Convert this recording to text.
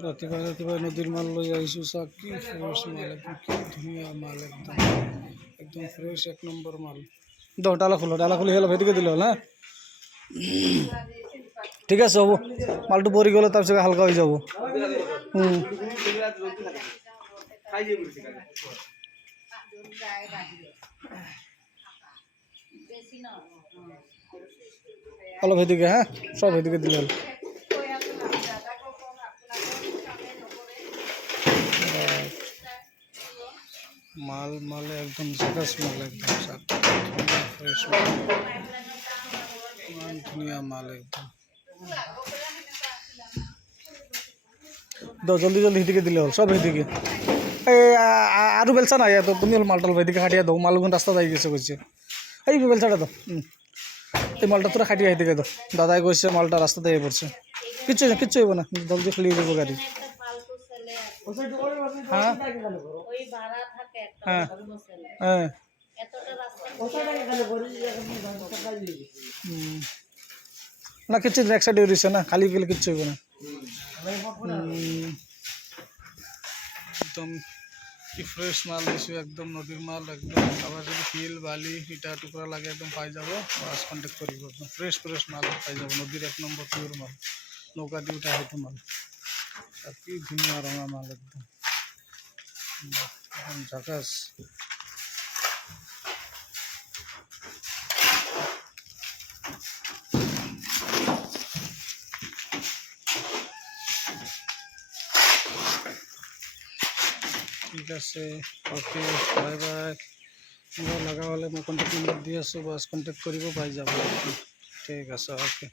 ৰাতিপুৱা নদীৰ মাল লৈ আহিছোঁ। চাওক কি ফ্ৰেছ মাল, একদম কি ধুনীয়া মাল, একদম একদম ফ্ৰেছ এক নম্বৰ মাল। ডালা খুলি অলপ সেইটোকে দিলে হ'ল হা। ঠিক আছে হ'ব, মালটো পৰি গ'লে তাৰপিছত হালকা হৈ যাব। অলপ সেইদিকে হা, সব সেইদিকে দিলে হ'ল। মালে একদম জাগাছ মাল, একদম ফ্রেশ মাল, ধুনিয়া মাল একদম। জলদি সেইদিকে দিলে হ'ল, সব সেইদিকে। এই আৰু বেলচা নাই তো, তুমি মালটাল সেইদিকে খাটিয়ে দাও, মালগুন রাস্তা যাই গেছে কইছে। এই বেলচাটা দাও, এই মালটা তোরা খাটিয়ে সেইদিকে দাও। দাদাই কইছে মালটা রাস্তাতে পড়ছে। কিচ্ছু হইব না, জলদি খালি যাবো গাড়ি। হ্যাঁ হ্যাঁ হ্যাঁ না, কিচ্ছু এক সাইডে রয়েছে না, খালি গেলে কিচ্ছু হইব না। একদম কি ফ্রেশ মাল দিছো, একদম নদীর মাল একদম। আবার যদি শিল বালি ইটা টুকরা লাগে একদম পাই যাব, বাস কন্টেক্ট করিব। একদম ফ্রেশ মাল পাই যাব, নদীর এক নম্বর পিওর মাল, নৌকা দিয়ে উঠা হেতু মাল। আর কি ধুনিয়া রঙা মাল, একদম ঝাকাস। ঠিক আছে, ওকে, বাই বাই। লাগা হলে মই কন্টেক্ট নাম্বার দি আছো, বাস কন্টেক্ট কৰিব পাই যাব। ঠিক আছে, ওকে।